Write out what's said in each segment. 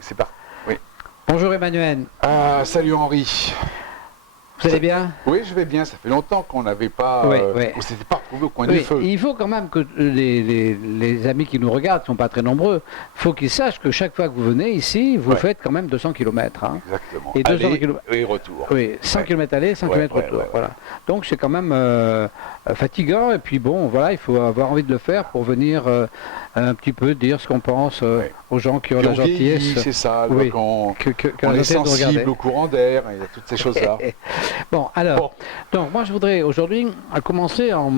C'est parti. Oui. Bonjour Emmanuel. Salut Henri. Vous allez bien? Oui, je vais bien. Ça fait longtemps qu'on n'avait pas, on s'était pas retrouvé au coin du feu. Il faut quand même que les amis qui nous regardent, qui ne sont pas très nombreux, il faut qu'ils sachent que chaque fois que vous venez ici, vous faites quand même 200 km. Hein. Exactement. Et 200 aller km et retour. Oui, 100 km aller, 100 km retour. Voilà. Donc c'est quand même fatigant. Et puis bon, voilà, il faut avoir envie de le faire pour venir un petit peu dire ce qu'on pense aux gens qui ont la gentillesse. C'est ça, qu'on est sensible au courant d'air, il y a toutes ces choses-là. Bon, alors, donc moi je voudrais aujourd'hui commencer en...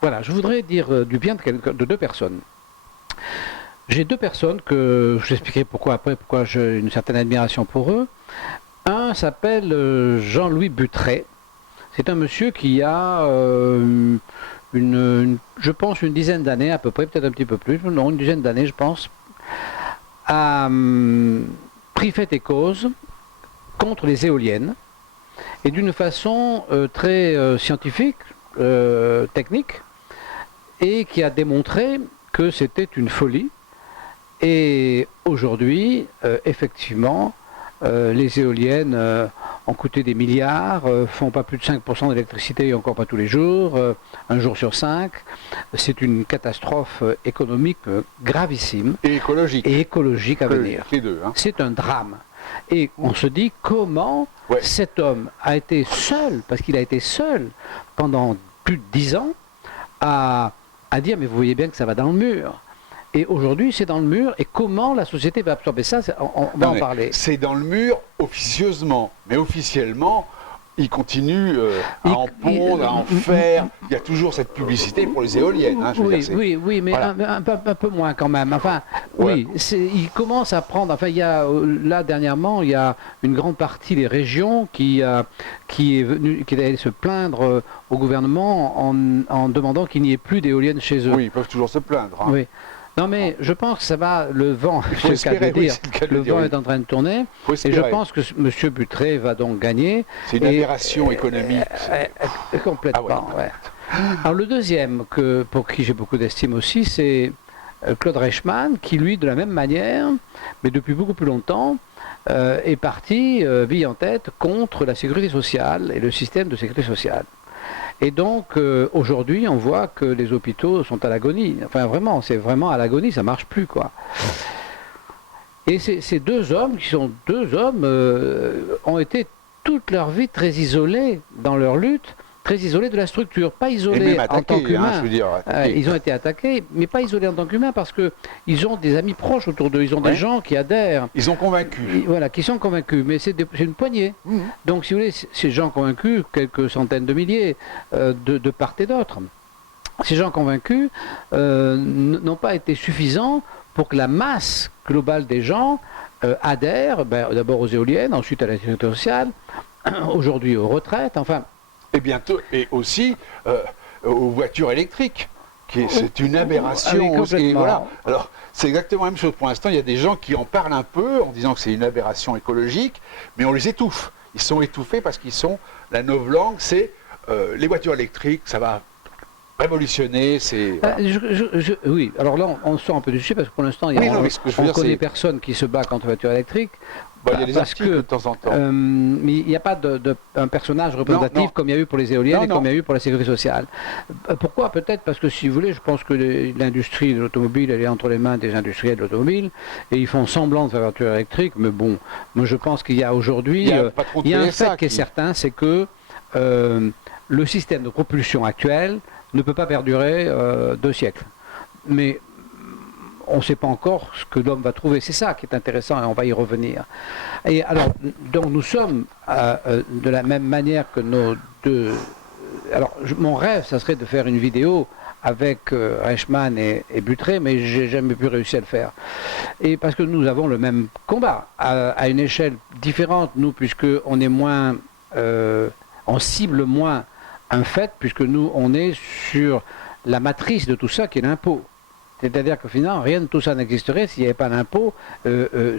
voilà, je voudrais dire du bien de deux personnes. J'ai deux personnes que je vous expliquerai pourquoi j'ai une certaine admiration pour eux. Un s'appelle Jean-Louis Buttret. C'est un monsieur qui a, je pense, une dizaine d'années à peu près, peut-être un petit peu plus, non, une dizaine d'années je pense, a pris fait et cause contre les éoliennes, et d'une façon très scientifique, technique, et qui a démontré que c'était une folie. Et aujourd'hui, effectivement, les éoliennes ont coûté des milliards, font pas plus de 5% d'électricité et encore pas tous les jours, un jour sur 5. C'est une catastrophe économique gravissime. Et écologique. Et écologique à venir. Les deux, hein. C'est un drame. Et on se dit comment cet homme a été seul, parce qu'il a été seul pendant plus de 10 ans, à dire mais vous voyez bien que ça va dans le mur. Et aujourd'hui c'est dans le mur, et comment la société va absorber ça, on va en parler. C'est dans le mur officieusement, mais officiellement, il continue à en pondre, à en faire. Il y a toujours cette publicité pour les éoliennes. Hein, oui, mais voilà. un peu moins quand même. Enfin, oui, il commence à prendre. Enfin, il y a là dernièrement, il y a une grande partie des régions qui est allée se plaindre au gouvernement en demandant qu'il n'y ait plus d'éoliennes chez eux. Oui, ils peuvent toujours se plaindre. Hein. Oui. Non mais je pense que ça va, le vent, le vent est en train de tourner, et je pense que M. Buttret va donc gagner. C'est une aberration économique. Complètement, Alors le deuxième, pour qui j'ai beaucoup d'estime aussi, c'est Claude Reichmann, qui lui, de la même manière, mais depuis beaucoup plus longtemps, est parti, bille en tête, contre la sécurité sociale et le système de sécurité sociale. Et donc, aujourd'hui, on voit que les hôpitaux sont à l'agonie. Enfin, vraiment, c'est vraiment à l'agonie, ça ne marche plus, quoi. Et ces deux hommes, qui sont deux hommes, ont été toute leur vie très isolés dans leur lutte, très isolés de la structure, pas isolés en tant qu'humains. Ils ont été attaqués, mais pas isolés en tant qu'humains, parce qu'ils ont des amis proches autour d'eux, ils ont des gens qui adhèrent. Ils ont convaincu. Voilà, qui sont convaincus, mais c'est une poignée. Donc, si vous voulez, ces gens convaincus, quelques centaines de milliers de part et d'autre, ces gens convaincus n'ont pas été suffisants pour que la masse globale des gens adhèrent, d'abord aux éoliennes, ensuite à la sécurité sociale, aujourd'hui aux retraites, enfin... Et bientôt, et aussi aux voitures électriques. C'est une aberration. Voilà. Alors, c'est exactement la même chose. Pour l'instant, il y a des gens qui en parlent un peu en disant que c'est une aberration écologique, mais on les étouffe. Ils sont étouffés parce qu'ils sont... La novlangue, c'est les voitures électriques, ça va révolutionner. Voilà. Oui, alors là, on sort un peu du sujet parce que pour l'instant, on connaît personne qui se bat contre la voiture électrique. Il y a des articles de temps en temps. Mais il n'y a pas un personnage représentatif comme il y a eu pour les éoliennes et comme il y a eu pour la sécurité sociale. Pourquoi? Peut-être parce que, si vous voulez, je pense que l'industrie de l'automobile, elle est entre les mains des industriels de l'automobile, et ils font semblant de faire voiture électrique, mais bon, moi je pense qu'il y a aujourd'hui... Il y a un fait qui est certain, c'est que le système de propulsion actuel ne peut pas perdurer 2 siècles. Mais... on ne sait pas encore ce que l'homme va trouver. C'est ça qui est intéressant et on va y revenir. Et alors, donc nous sommes de la même manière que nos deux... Alors, mon rêve, ça serait de faire une vidéo avec Reichmann et Buttret, mais j'ai jamais pu réussir à le faire. Et parce que nous avons le même combat, à une échelle différente, nous, puisqu'on est moins... on cible moins un fait, puisque nous, on est sur la matrice de tout ça, qui est l'impôt. C'est-à-dire que finalement, rien de tout ça n'existerait s'il n'y avait pas l'impôt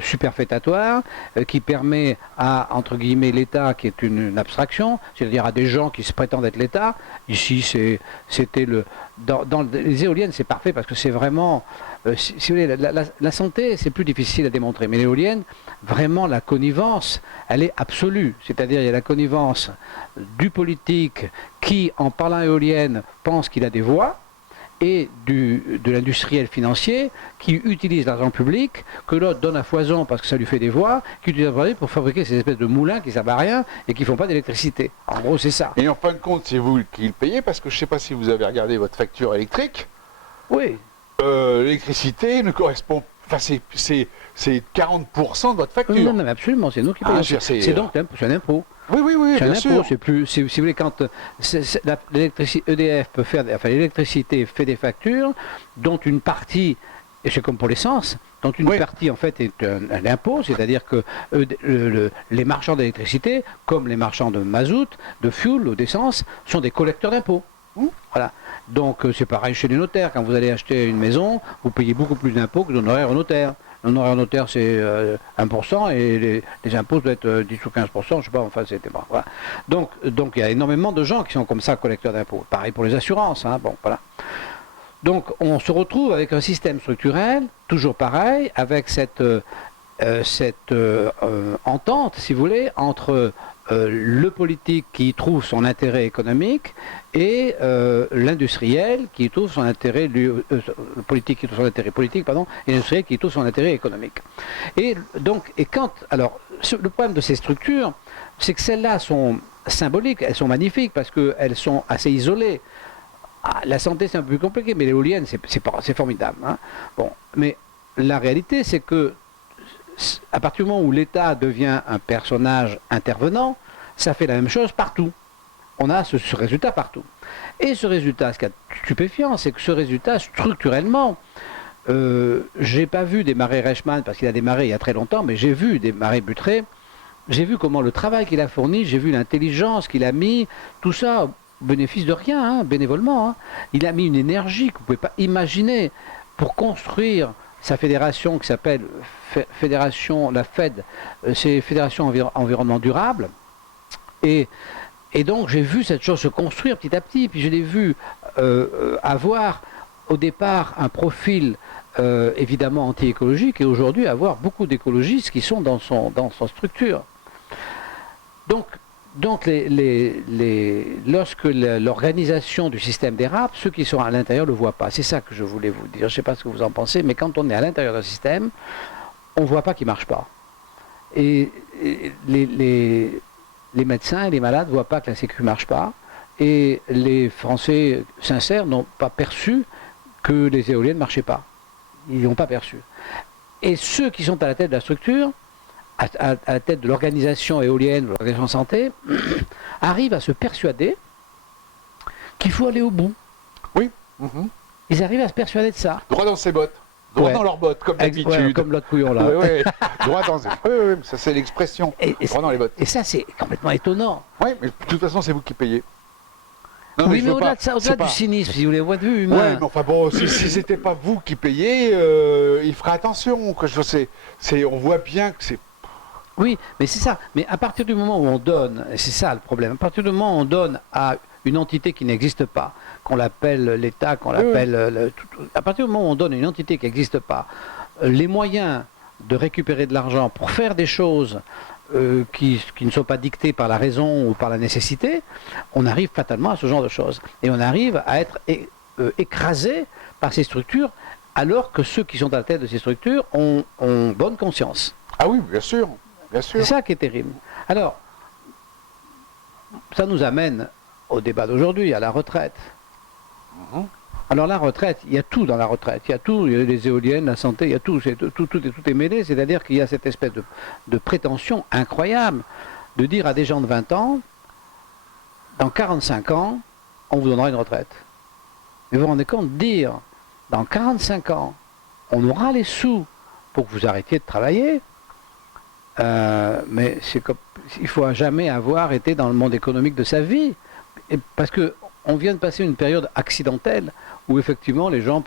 superfétatoire qui permet à, entre guillemets, l'État, qui est une abstraction, c'est-à-dire à des gens qui se prétendent être l'État. Ici, c'était le... Dans les éoliennes, c'est parfait parce que c'est vraiment... si vous voulez, la santé, c'est plus difficile à démontrer. Mais l'éolienne, vraiment, la connivence, elle est absolue. C'est-à-dire, il y a la connivence du politique qui, en parlant éolienne, pense qu'il a des voix, et de l'industriel financier qui utilise l'argent public, que l'autre donne à foison parce que ça lui fait des voix, qui utilise l'argent public pour fabriquer ces espèces de moulins qui ne servent à rien et qui ne font pas d'électricité. En gros, c'est ça. Et en fin de compte, c'est vous qui le payez, parce que je ne sais pas si vous avez regardé votre facture électrique. Oui. L'électricité ne correspond... Enfin, c'est 40% de votre facture. Non, mais absolument, c'est nous qui payons. C'est donc un impôt. Oui, c'est un sûr. impôt, c'est plus, si vous voulez, quand EDF peut faire, enfin l'électricité fait des factures, dont une partie, et c'est comme pour l'essence, dont une partie en fait est un impôt, c'est-à-dire que les marchands d'électricité, comme les marchands de mazout, de fuel ou d'essence, sont des collecteurs d'impôts. Voilà. Donc c'est pareil chez les notaires, quand vous allez acheter une maison, vous payez beaucoup plus d'impôts que l'honoraire au notaire. L'honoraire notaire, c'est 1% et les impôts doivent être 10 ou 15%, je ne sais pas, enfin, c'était pas. Voilà. Donc, il y a énormément de gens qui sont comme ça, collecteurs d'impôts. Pareil pour les assurances, hein, bon, voilà. Donc, on se retrouve avec un système structurel, toujours pareil, avec cette entente, si vous voulez, entre le politique qui trouve son intérêt économique et l'industriel qui trouve son intérêt, le politique qui trouve son intérêt politique, pardon, et l'industriel qui trouve son intérêt économique. Et donc, alors, le problème de ces structures, c'est que celles-là sont symboliques, elles sont magnifiques parce qu'elles sont assez isolées. La santé, c'est un peu plus compliqué, mais l'éolienne, c'est formidable. Hein. Bon, mais la réalité, c'est que à partir du moment où l'État devient un personnage intervenant, ça fait la même chose partout. On a ce résultat partout. Et ce résultat, ce qui est stupéfiant, c'est que ce résultat, structurellement, j'ai pas vu des marais Reichmann, parce qu'il a démarré il y a très longtemps, mais j'ai vu des marais Buttré, j'ai vu comment le travail qu'il a fourni, j'ai vu l'intelligence qu'il a mis, tout ça au bénéfice de rien, hein, bénévolement. Hein. Il a mis une énergie que vous ne pouvez pas imaginer pour construire sa fédération qui s'appelle Fédération, la FED, c'est Fédération Environnement Durable. Et donc j'ai vu cette chose se construire petit à petit, puis je l'ai vu avoir au départ un profil évidemment anti-écologique et aujourd'hui avoir beaucoup d'écologistes qui sont dans son structure. Donc lorsque l'organisation du système dérape, ceux qui sont à l'intérieur ne le voient pas. C'est ça que je voulais vous dire. Je ne sais pas ce que vous en pensez, mais quand on est à l'intérieur d'un système, on ne voit pas qu'il ne marche pas. Et les médecins et les malades ne voient pas que la Sécu ne marche pas. Et les Français sincères n'ont pas perçu que les éoliennes ne marchaient pas. Ils n'ont pas perçu. Et ceux qui sont à la tête de la structure, à la tête de l'organisation éolienne, de l'organisation santé, arrivent à se persuader qu'il faut aller au bout. Oui. Ils arrivent à se persuader de ça. Droit dans ses bottes. Droit dans leurs bottes, comme d'habitude. Ouais, comme l'autre couillon là. Oui. Droit dans ses... Oui, ça c'est l'expression. Droit dans les bottes. Et ça c'est complètement étonnant. Oui, mais de toute façon c'est vous qui payez. Non, mais au-delà de ça, au-delà du cynisme, si vous voulez, au point de vue humain. Oui, mais enfin bon, si c'était pas vous qui payez, il ferait attention. Que on voit bien que c'est... Oui, mais c'est ça. Mais à partir du moment où on donne, et c'est ça le problème, à partir du moment où on donne à une entité qui n'existe pas, qu'on l'appelle l'État, qu'on l'appelle... à partir du moment où on donne à une entité qui n'existe pas, les moyens de récupérer de l'argent pour faire des choses qui ne sont pas dictées par la raison ou par la nécessité, on arrive fatalement à ce genre de choses. Et on arrive à être écrasé par ces structures, alors que ceux qui sont à la tête de ces structures ont bonne conscience. Ah oui, bien sûr. C'est ça qui est terrible. Alors, ça nous amène au débat d'aujourd'hui, à la retraite. Alors la retraite, il y a tout dans la retraite. Il y a tout, il y a les éoliennes, la santé, il y a tout. Tout est mêlé. C'est-à-dire qu'il y a cette espèce de prétention incroyable de dire à des gens de 20 ans, dans 45 ans, on vous donnera une retraite. Mais vous vous rendez compte, dire, dans 45 ans, on aura les sous pour que vous arrêtiez de travailler, mais il faut jamais avoir été dans le monde économique de sa vie. Parce que on vient de passer une période accidentelle où effectivement les gens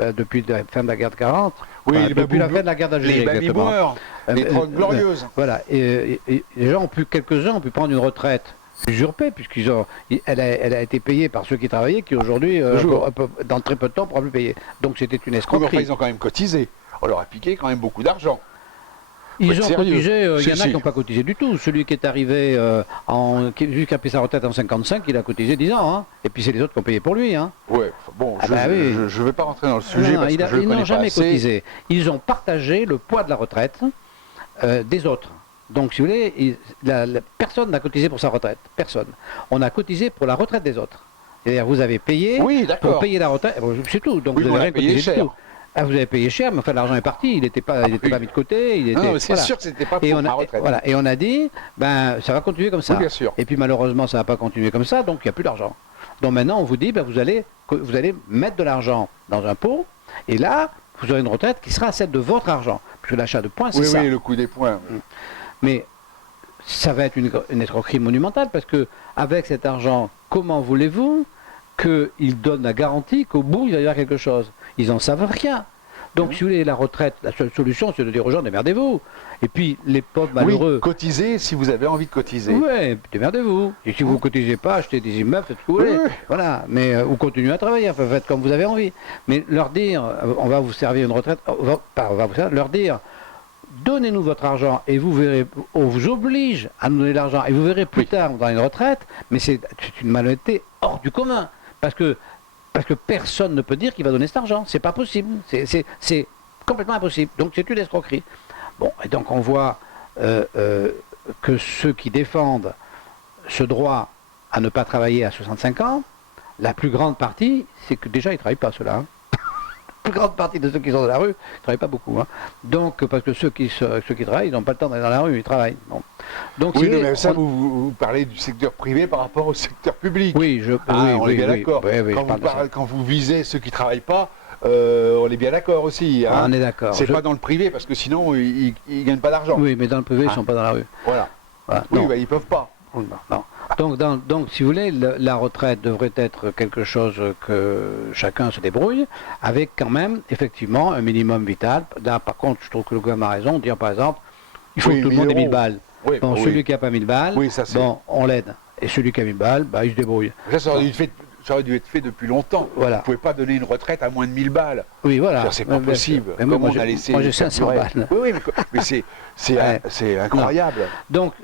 depuis la fin de la guerre de 40, depuis la fin de la guerre d'Algérie, les baby-boomers, les Trente Glorieuses. Voilà, et les gens quelques-uns ont pu prendre une retraite usurpée, elle a été payée par ceux qui travaillaient, qui aujourd'hui, dans très peu de temps, ne pourront plus payer. Donc c'était une escroquerie. Enfin, ils ont quand même cotisé. On leur a piqué quand même beaucoup d'argent. Ils ont cotisé, il y en a qui n'ont pas cotisé du tout. Celui qui est arrivé, celui qui a pris sa retraite en 55, il a cotisé 10 ans. Hein. Et puis c'est les autres qui ont payé pour lui. Hein. Ouais, bon, je ne vais pas rentrer dans le sujet parce que je le connais pas assez. Ils n'ont jamais cotisé. Ils ont partagé le poids de la retraite des autres. Donc si vous voulez, personne n'a cotisé pour sa retraite. Personne. On a cotisé pour la retraite des autres. C'est-à-dire vous avez payé pour payer la retraite. C'est tout. Donc vous avez rien cotisé du tout. Ah, vous avez payé cher, mais enfin l'argent est parti, il n'était pas mis de côté. C'est sûr que c'était pas pour ma retraite. Voilà, et on a dit, ça va continuer comme ça. Oui, bien sûr. Et puis malheureusement, ça ne va pas continuer comme ça, donc il n'y a plus d'argent. Donc maintenant, on vous dit, vous allez mettre de l'argent dans un pot, et là, vous aurez une retraite qui sera celle de votre argent. Puisque l'achat de points, c'est ça. Oui, le coût des points. Mais ça va être une escroquerie monumentale, parce que avec cet argent, comment voulez-vous qu'ils donnent la garantie qu'au bout, il va y avoir quelque chose? Ils n'en savent rien. Donc, si vous voulez, la retraite, la seule solution, c'est de dire aux gens, démerdez-vous. Et puis, les pauvres malheureux... Oui, cotisez si vous avez envie de cotiser. Oui, démerdez-vous. Et si vous ne cotisez pas, achetez des immeubles, faites ce que vous voulez. Voilà. Mais, ou continuez à travailler, enfin, faites comme vous avez envie. Mais leur dire, on va vous servir une retraite, leur dire, donnez-nous votre argent et vous verrez, on vous oblige à nous donner l'argent et vous verrez plus tard dans une retraite, mais c'est une malhonnêteté hors du commun. Parce que personne ne peut dire qu'il va donner cet argent. C'est pas possible. C'est complètement impossible. Donc c'est une escroquerie. Bon, et donc on voit que ceux qui défendent ce droit à ne pas travailler à 65 ans, la plus grande partie, c'est que déjà ils ne travaillent pas ceux-là. Hein. La plus grande partie de ceux qui sont dans la rue ne travaillent pas beaucoup. Hein. Donc, parce que ceux qui travaillent, ils n'ont pas le temps d'aller dans la rue, ils travaillent. Bon. Donc, oui, mais ça, vous parlez du secteur privé par rapport au secteur public. Oui, on est bien d'accord. Quand vous visez ceux qui ne travaillent pas, on est bien d'accord aussi. Hein. On est d'accord. C'est pas dans le privé, parce que sinon, ils ne gagnent pas d'argent. Oui, mais dans le privé, ils ne sont pas dans la rue. Voilà. Oui, ils ne peuvent pas. Non. Donc, si vous voulez, la retraite devrait être quelque chose que chacun se débrouille, avec quand même, effectivement, un minimum vital. Là, par contre, je trouve que le gouvernement a raison, dire par exemple, il faut que tout le monde ait 1000 balles. Oui, celui qui n'a pas 1000 balles, on l'aide. Et celui qui a 1000 balles, il se débrouille. Ça aurait dû être fait depuis longtemps. Voilà. Vous ne pouvez pas donner une retraite à moins de 1000 balles. Oui, voilà. C'est pas possible. Moi, j'ai 500 balles. Oui, mais c'est incroyable. Donc,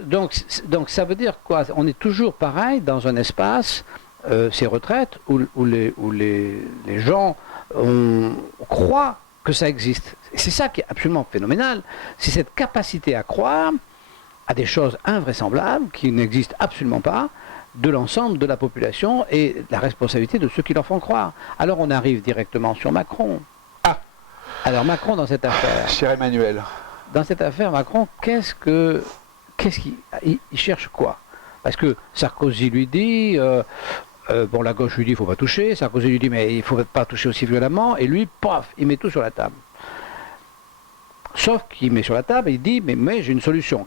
ça veut dire quoi? On est toujours pareil dans un espace, ces retraites, où les gens croient que ça existe. C'est ça qui est absolument phénoménal. C'est cette capacité à croire à des choses invraisemblables qui n'existent absolument pas, de l'ensemble de la population et la responsabilité de ceux qui leur font croire. Alors on arrive directement sur Macron. Alors Macron dans cette affaire... Cher Emmanuel. Dans cette affaire, Macron, il cherche quoi? Parce que Sarkozy lui dit... la gauche lui dit il ne faut pas toucher, Sarkozy lui dit mais il ne faut pas toucher aussi violemment, et lui, paf, il met tout sur la table. Sauf qu'il met sur la table et il dit mais j'ai une solution.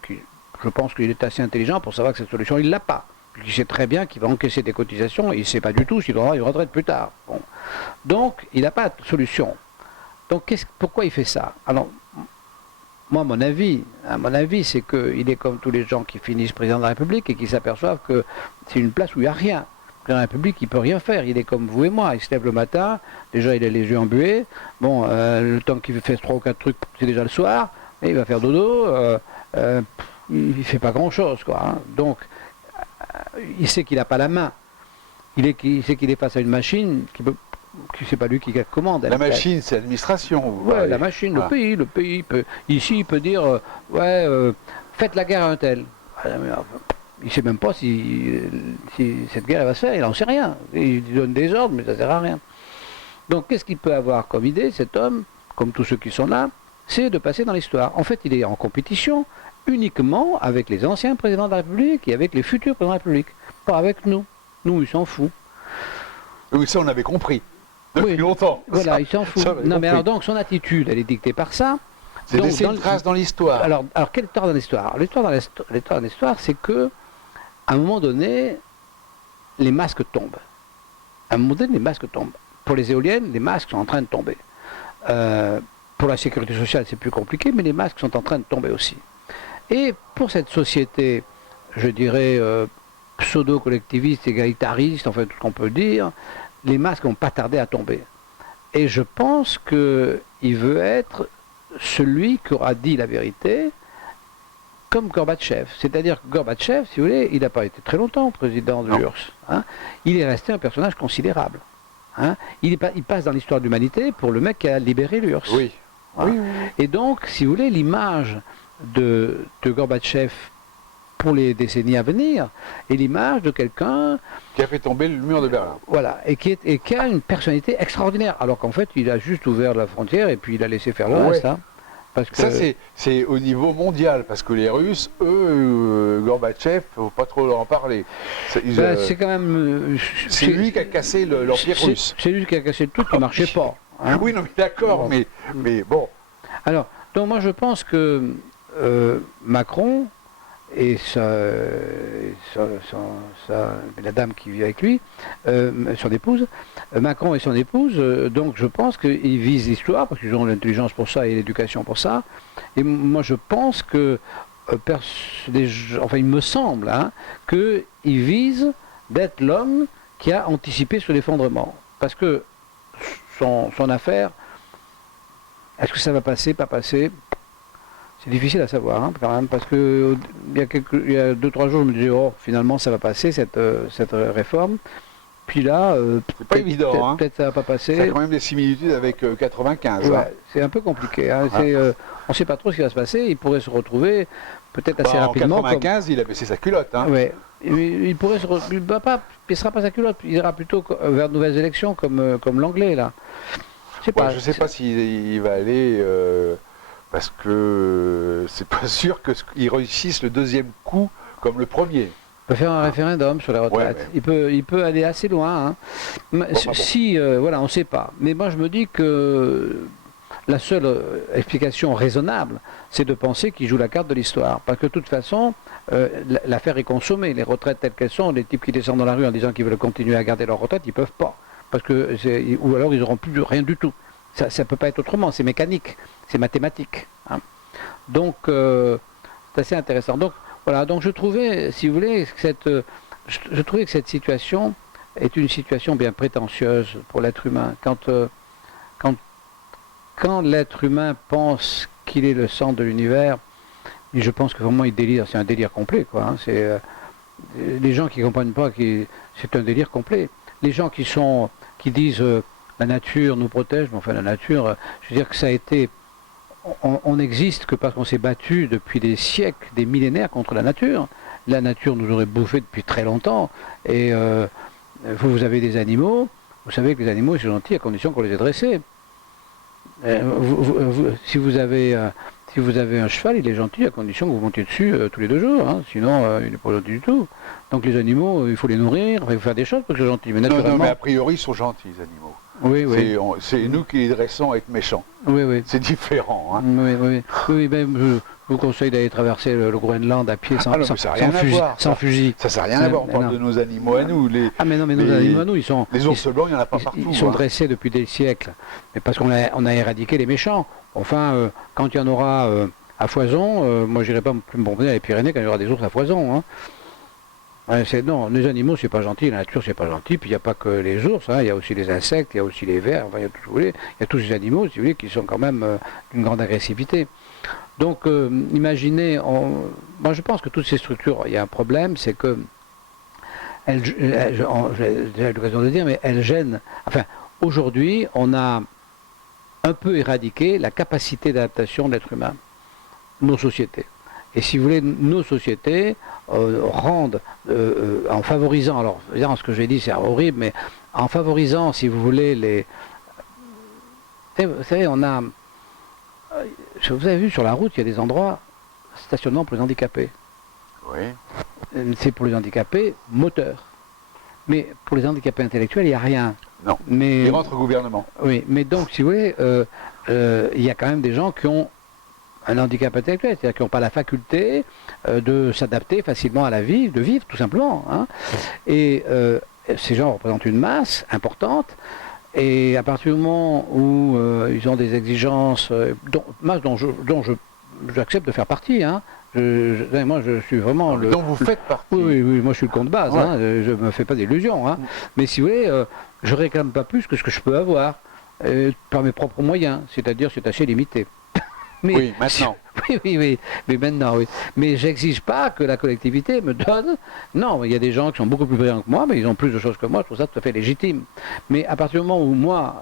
Je pense qu'il est assez intelligent pour savoir que cette solution, il ne l'a pas. Il sait très bien qu'il va encaisser des cotisations, et il ne sait pas du tout s'il aura une retraite plus tard. Bon. Donc, il n'a pas de solution. Donc, pourquoi il fait ça? Alors, moi, mon avis, c'est qu'il est comme tous les gens qui finissent président de la République et qui s'aperçoivent que c'est une place où il n'y a rien. Le président de la République, il ne peut rien faire. Il est comme vous et moi. Il se lève le matin, déjà il a les yeux embués. Bon, le temps qu'il fait 3 ou 4 trucs, c'est déjà le soir. Et il va faire dodo. Il ne fait pas grand-chose, quoi. Hein. Donc, il sait qu'il n'a pas la main. Il sait qu'il est face à une machine c'est pas lui qui commande. La machine, c'est l'administration. Ouais, la machine, le pays peut. Ici, il peut dire faites la guerre à un tel. Il ne sait même pas si cette guerre va se faire, il n'en sait rien. Il donne des ordres, mais ça ne sert à rien. Donc, qu'est-ce qu'il peut avoir comme idée, cet homme, comme tous ceux qui sont là? C'est de passer dans l'histoire. En fait, il est en compétition uniquement avec les anciens présidents de la République et avec les futurs présidents de la République. Pas avec nous. Nous, il s'en fout. Oui, ça, on avait compris. Depuis longtemps. Voilà, il s'en fout. Non, mais alors, donc, son attitude, elle est dictée par ça. C'est laisser une trace dans l'histoire. Alors, quelle histoire dans l'histoire? L'histoire dans l'histoire, c'est que, à un moment donné, les masques tombent. À un moment donné, les masques tombent. Pour les éoliennes, les masques sont en train de tomber. Pour la sécurité sociale, c'est plus compliqué, mais les masques sont en train de tomber aussi. Et pour cette société, je dirais, pseudo-collectiviste, égalitariste, enfin tout ce qu'on peut dire, les masques n'ont pas tardé à tomber. Et je pense qu'il veut être celui qui aura dit la vérité, comme Gorbatchev. C'est-à-dire que Gorbatchev, si vous voulez, il n'a pas été très longtemps président de l'URSS. Hein. Il est resté un personnage considérable. Hein. Il passe dans l'histoire de l'humanité pour le mec qui a libéré l'URSS. Oui. Hein. Oui. Et donc, si vous voulez, l'image de Gorbatchev pour les décennies à venir est l'image de quelqu'un qui a fait tomber le mur de Berlin. Voilà, et qui a une personnalité extraordinaire, alors qu'en fait, il a juste ouvert la frontière et puis il a laissé faire le reste. Hein. Parce que ça, c'est au niveau mondial, parce que les Russes, eux, Gorbatchev, il ne faut pas trop en parler. C'est quand même... c'est lui qui a cassé l'Empire russe. C'est lui qui a cassé le truc qui ne marchait pas. Hein. Oui, non, mais d'accord, bon. mais bon. Alors, donc moi je pense que Macron et la dame qui vit avec lui, son épouse, Macron et son épouse, donc je pense qu'ils visent l'histoire, parce qu'ils ont l'intelligence pour ça et l'éducation pour ça, et moi je pense que, il me semble, hein, qu'ils visent d'être l'homme qui a anticipé ce l'effondrement, parce que son affaire, est-ce que ça va passer, pas passer? C'est difficile à savoir, hein, quand même, parce que il y a 2-3 jours, je me disais, oh, finalement, ça va passer, cette réforme. Puis là, c'est pas évident, peut-être ça va pas passer. Ça a quand même des similitudes avec 95. Ouais, hein. C'est un peu compliqué. Hein. On ne sait pas trop ce qui va se passer. Il pourrait se retrouver peut-être assez rapidement. En 95, il a baissé sa culotte. Hein. Ouais. Il pourrait il ne sera pas sa culotte. Il ira plutôt vers de nouvelles élections, comme l'anglais, là. Je ne sais pas s'il va aller... parce que c'est pas sûr qu'il réussisse le deuxième coup comme le premier. Il peut faire un référendum sur les retraites. Ouais. Il peut aller assez loin. Hein. Bon. Voilà, on ne sait pas. Mais moi, je me dis que la seule explication raisonnable, c'est de penser qu'il joue la carte de l'histoire. Parce que de toute façon, l'affaire est consommée. Les retraites telles qu'elles sont, les types qui descendent dans la rue en disant qu'ils veulent continuer à garder leur retraite, ils ne peuvent pas. Ou alors ils n'auront plus rien du tout. Ça ne peut pas être autrement, c'est mécanique, c'est mathématique. Hein. Donc, c'est assez intéressant. Donc, voilà, donc je trouvais, si vous voulez, je trouvais que cette situation est une situation bien prétentieuse pour l'être humain. Quand l'être humain pense qu'il est le centre de l'univers, je pense que vraiment il délire, c'est un délire complet, quoi. Hein. Les gens qui ne comprennent pas que c'est un délire complet. Les gens qui disent... la nature nous protège, mais enfin la nature, je veux dire que ça a été... On n'existe que parce qu'on s'est battu depuis des siècles, des millénaires contre la nature. La nature nous aurait bouffé depuis très longtemps. Et vous avez des animaux, vous savez que les animaux ils sont gentils à condition qu'on les ait dressés. Si vous avez un cheval, il est gentil à condition que vous montiez dessus tous les 2 jours, hein, sinon il n'est pas gentil du tout. Donc les animaux, il faut les nourrir, il faut faire des choses pour qu'ils soient gentils. Mais naturellement... Non, mais a priori, ils sont gentils, les animaux. Oui. C'est nous qui les dressons à être méchants. Oui. C'est différent. Hein. Oui, je vous conseille d'aller traverser le Groenland à pied sans fusil. Ça n'a rien à voir. On parle de nos animaux à nous. Mais nos animaux à nous, ils sont... Les ours blancs, il n'y en a pas partout. Ils sont dressés depuis des siècles. Mais parce qu'on a éradiqué les méchants. Enfin, quand il y en aura à foison, moi je n'irai pas plus me promener dans les Pyrénées quand il y aura des ours à foison. Hein. Non, les animaux c'est pas gentil, la nature c'est pas gentil, puis il n'y a pas que les ours, hein, il y a aussi les insectes, il y a aussi les vers, enfin il y a tout ce que vous voulez, il y a tous ces animaux, si vous voulez, qui sont quand même d'une grande agressivité. Donc imaginez, moi je pense que toutes ces structures, il y a un problème, c'est que j'ai déjà eu l'occasion de le dire, mais elles gênent. Enfin, aujourd'hui, on a un peu éradiqué la capacité d'adaptation de l'être humain, nos sociétés. Et si vous voulez, nos sociétés rendent, en favorisant, alors ce que j'ai dit c'est horrible, mais en favorisant, si vous voulez, vous savez, on a... Vous avez vu sur la route, il y a des endroits stationnement pour les handicapés. Oui. C'est pour les handicapés moteurs. Mais pour les handicapés intellectuels, il n'y a rien. Non, ils rentrent au gouvernement. Oui, mais donc, si vous voulez, il y a quand même des gens qui ont un handicap intellectuel, c'est-à-dire qui n'ont pas la faculté de s'adapter facilement à la vie, de vivre tout simplement. Hein. Et ces gens représentent une masse importante. Et à partir du moment où ils ont des exigences, masse dont j'accepte de faire partie, hein. Moi je suis vraiment dont vous faites partie. Oui, moi je suis le con de base, ouais. Hein, je ne me fais pas d'illusions. Hein. Mais si vous voulez, je ne réclame pas plus que ce que je peux avoir par mes propres moyens, c'est-à-dire c'est assez limité. Mais, oui, maintenant. Oui, mais maintenant, oui. Mais j'exige pas que la collectivité me donne. Non, il y a des gens qui sont beaucoup plus brillants que moi, mais ils ont plus de choses que moi, je trouve ça tout à fait légitime. Mais à partir du moment où moi,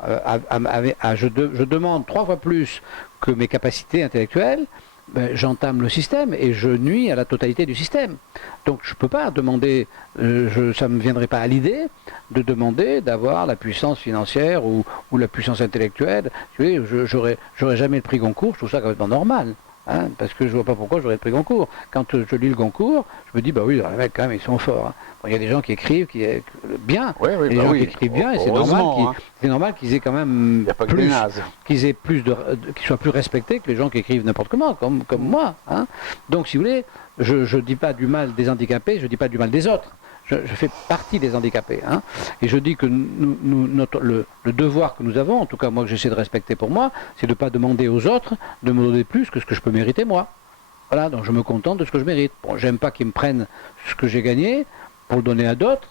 je demande 3 fois plus que mes capacités intellectuelles, ben, j'entame le système et je nuis à la totalité du système. Donc je ne peux pas demander, ça ne me viendrait pas à l'idée de demander d'avoir la puissance financière ou la puissance intellectuelle. Je n'aurais jamais le prix Goncourt, je trouve ça complètement normal. Hein, parce que je ne vois pas pourquoi j'aurais le prix Goncourt. Quand je lis le Goncourt, je me dis, bah oui, les mecs, quand même, ils sont forts. Hein. Bon, il y a des gens qui écrivent bien, et des gens qui écrivent bien, et c'est normal qu'ils aient quand même qu'ils soient plus respectés que les gens qui écrivent n'importe comment, comme moi. Hein. Donc, si vous voulez, je ne dis pas du mal des handicapés, je ne dis pas du mal des autres. Je fais partie des handicapés. Hein, et je dis que le devoir que nous avons, en tout cas moi que j'essaie de respecter pour moi, c'est de ne pas demander aux autres de me donner plus que ce que je peux mériter moi. Voilà, donc je me contente de ce que je mérite. Bon, j'aime pas qu'ils me prennent ce que j'ai gagné pour le donner à d'autres,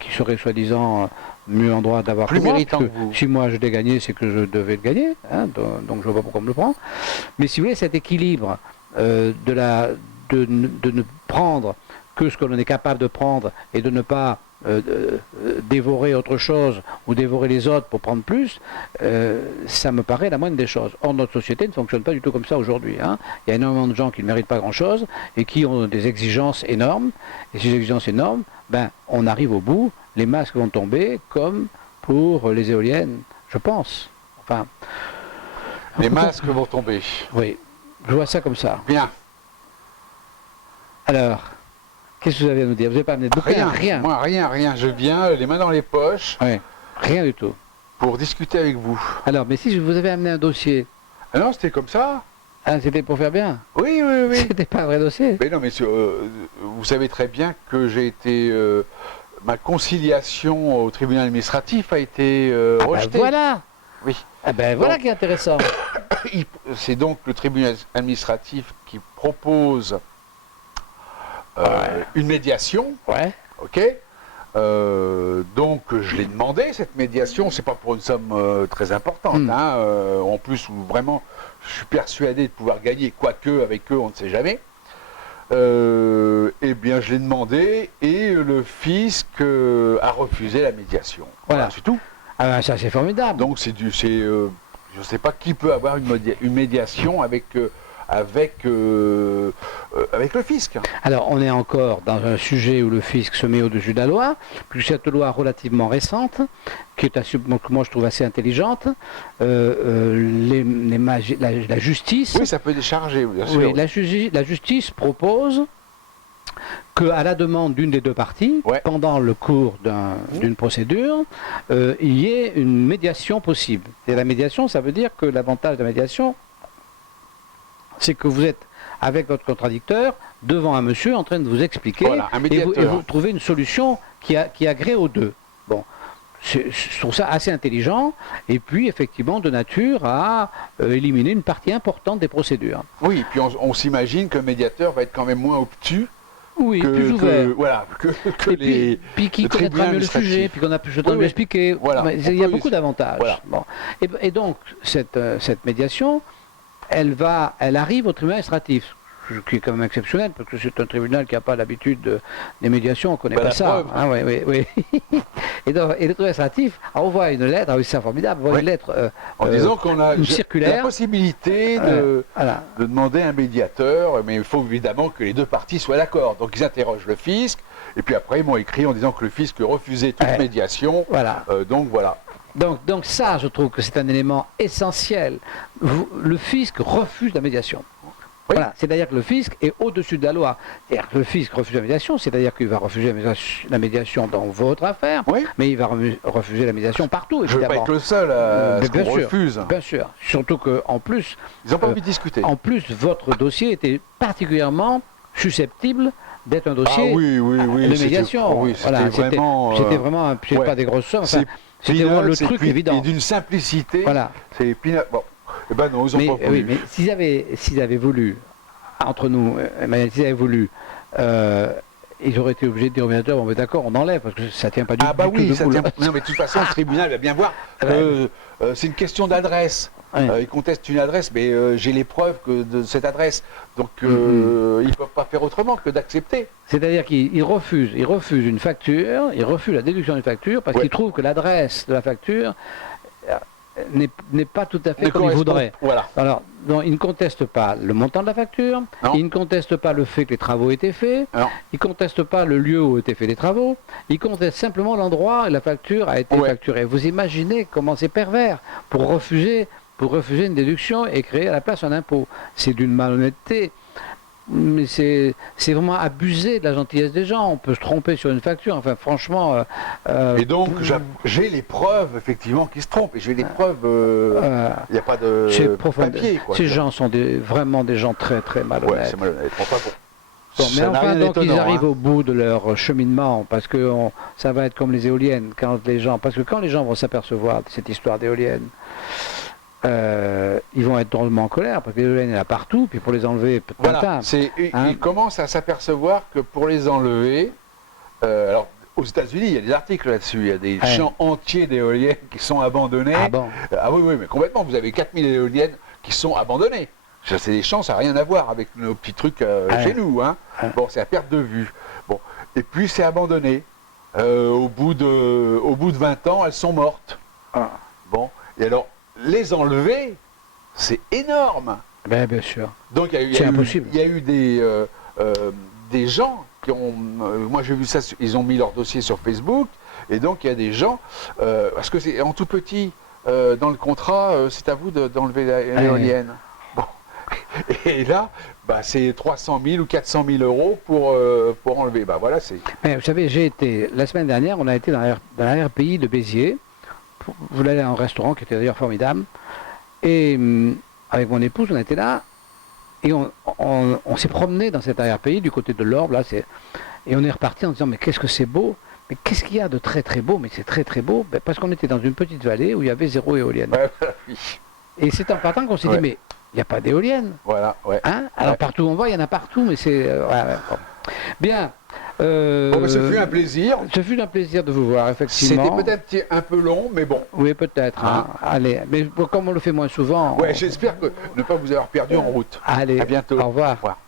qui seraient soi-disant mieux en droit d'avoir plus que moi. Méritant que vous. Si moi je l'ai gagné, c'est que je devais le gagner. Hein, donc je vois pas pourquoi on me le prend. Mais si vous voulez, cet équilibre de ne prendre que ce que l'on est capable de prendre et de ne pas dévorer autre chose ou dévorer les autres pour prendre plus, ça me paraît la moindre des choses. Or, notre société ne fonctionne pas du tout comme ça aujourd'hui. Hein. Il y a énormément de gens qui ne méritent pas grand-chose et qui ont des exigences énormes. Et ces exigences énormes, ben, on arrive au bout, les masques vont tomber comme pour les éoliennes, je pense. Enfin, les masques vont tomber. Oui, je vois ça comme ça. Bien. Alors, qu'est-ce que vous avez à nous dire? Vous n'avez pas amené de bouquin? Rien. Moi, rien. Je viens les mains dans les poches. Oui, rien du tout. Pour discuter avec vous. Alors, mais si je vous avais amené un dossier? Ah non, c'était comme ça. Ah, c'était pour faire bien? Oui. C'était pas un vrai dossier? Mais non, mais vous savez très bien que j'ai été... ma conciliation au tribunal administratif a été rejetée. Ben voilà. Oui. Ah ben voilà donc, qui est intéressant. C'est donc le tribunal administratif qui propose une médiation. Ouais. Ok. Donc je l'ai demandé, cette médiation, c'est pas pour une somme très importante. Hein, en plus, vraiment, je suis persuadé de pouvoir gagner, quoique avec eux, on ne sait jamais. Eh bien, je l'ai demandé et le fisc a refusé la médiation. Voilà, c'est tout. Ah ben ça, c'est formidable. Donc je ne sais pas qui peut avoir une médiation avec le fisc. Alors, on est encore dans un sujet où le fisc se met au-dessus de la loi, puis cette loi relativement récente, qui est que moi je trouve assez intelligente, la justice... Oui, ça peut décharger, bien sûr. Oui, la justice propose qu'à la demande d'une des deux parties, pendant le cours d'une procédure, il y ait une médiation possible. Et la médiation, ça veut dire que l'avantage de la médiation, c'est que vous êtes avec votre contradicteur devant un monsieur en train de vous expliquer, voilà, et vous trouvez une solution qui agrée aux deux. Bon, je trouve ça assez intelligent, et puis effectivement de nature à éliminer une partie importante des procédures. Oui, puis on s'imagine que le médiateur va être quand même moins obtus. Oui, plus ouvert. Voilà, puis qui connaîtra mieux le sujet, puis qu'on a plus le temps de lui expliquer. Voilà, il y a beaucoup d'avantages. Voilà. Bon. Et donc, cette médiation, elle arrive au tribunal administratif, ce qui est quand même exceptionnel, parce que c'est un tribunal qui n'a pas l'habitude des médiations, on ne connaît pas ça. Hein, oui. Et le tribunal administratif envoie une lettre, c'est formidable, une lettre en disant qu'on a une circulaire. La possibilité de demander un médiateur, mais il faut évidemment que les deux parties soient d'accord. Donc ils interrogent le fisc, et puis après ils m'ont écrit en disant que le fisc refusait toute médiation. Voilà. Donc voilà. Donc ça, je trouve que c'est un élément essentiel. Le fisc refuse la médiation. Oui. Voilà, c'est-à-dire que le fisc est au-dessus de la loi. C'est-à-dire que le fisc refuse la médiation, c'est-à-dire qu'il va refuser la médiation dans votre affaire, Oui. mais il va refuser la médiation partout, évidemment. Je ne veux pas être le seul à ce qu'on refuse. Bien sûr. Surtout qu'en plus... Ils n'ont pas envie de discuter. En plus, votre dossier était particulièrement susceptible d'être un dossier de médiation. C'était vraiment... C'était vraiment, pas des grosses sommes. Enfin, c'était vraiment le truc évident. Et d'une simplicité. Voilà. C'est bon. Eh ben non, ils n'ont pas voulu. Oui, mais s'ils avaient voulu, entre nous, s'ils avaient voulu, ils auraient été obligés de dire au médiateur, bon, mais d'accord, on enlève, parce que ça ne tient pas du tout debout. Non, mais de toute façon, le tribunal va bien voir. C'est une question d'adresse. Ils contestent une adresse, mais j'ai les preuves de cette adresse. Donc, ils ne peuvent pas faire autrement que d'accepter. C'est-à-dire qu'ils refusent une facture, ils refusent la déduction d'une facture, parce qu'ils trouvent que l'adresse de la facture n'est pas tout à fait comme ils voudraient. Voilà. Alors, non, ils ne contestent pas le montant de la facture, ils ne contestent pas le fait que les travaux aient été faits, ils ne contestent pas le lieu où ont été faits les travaux, ils contestent simplement l'endroit où la facture a été facturée. Vous imaginez comment c'est pervers pour refuser une déduction et créer à la place un impôt. C'est d'une malhonnêteté. Mais c'est vraiment abuser de la gentillesse des gens. On peut se tromper sur une facture. Enfin, franchement... et donc, j'ai les preuves, effectivement, qui se trompent. Et j'ai les preuves... Il n'y a pas de papier, quoi. Ces gens sont vraiment des gens très, très malhonnêtes. Ouais, c'est malhonnête. Enfin, bon. Mais enfin, donc, ils arrivent au bout de leur cheminement, parce que ça va être comme les éoliennes. Parce que quand les gens vont s'apercevoir de cette histoire d'éoliennes, ils vont être drôlement en colère parce que les éoliennes il y en a partout, puis pour les enlever, voilà, ils commencent à s'apercevoir que pour les enlever, alors aux États-Unis il y a des articles là-dessus, il y a des champs entiers d'éoliennes qui sont abandonnés. Ah bon? Ah oui, mais complètement, vous avez 4000 éoliennes qui sont abandonnées. Ça, c'est des champs, ça n'a rien à voir avec nos petits trucs chez nous. Hein. Bon, c'est à perte de vue. Bon. Et puis c'est abandonné. Au bout de 20 ans, elles sont mortes. Bon. Et alors, les enlever, c'est énorme. Bien sûr. Donc il y a eu des gens qui ont... moi j'ai vu ça, ils ont mis leur dossier sur Facebook, et donc il y a des gens, parce que c'est en tout petit, dans le contrat, c'est à vous d'enlever l'éolienne. Bon. Et là, c'est 300 000 ou 400 000 euros pour enlever. Voilà, c'est... Vous savez, la semaine dernière, on a été dans l'arrière-pays de Béziers. Vous allez à un restaurant qui était d'ailleurs formidable, et avec mon épouse on était là et on s'est promené dans cet arrière-pays du côté de l'Orbe là, et on est reparti en disant mais qu'est-ce que c'est beau, mais qu'est-ce qu'il y a de très très beau, mais c'est très très beau, parce qu'on était dans une petite vallée où il y avait 0 éolienne. Et c'est en partant qu'on s'est dit mais il n'y a pas d'éolienne. Voilà, Alors partout où on va, il y en a partout, mais c'est... Bien. Ce fut un plaisir. Ce fut un plaisir de vous voir, effectivement. C'était peut-être un peu long, mais bon. Oui, peut-être. Allez, mais comme on le fait moins souvent... Ouais, j'espère ne pas vous avoir perdu en route. Allez, à bientôt. Au revoir. Au revoir.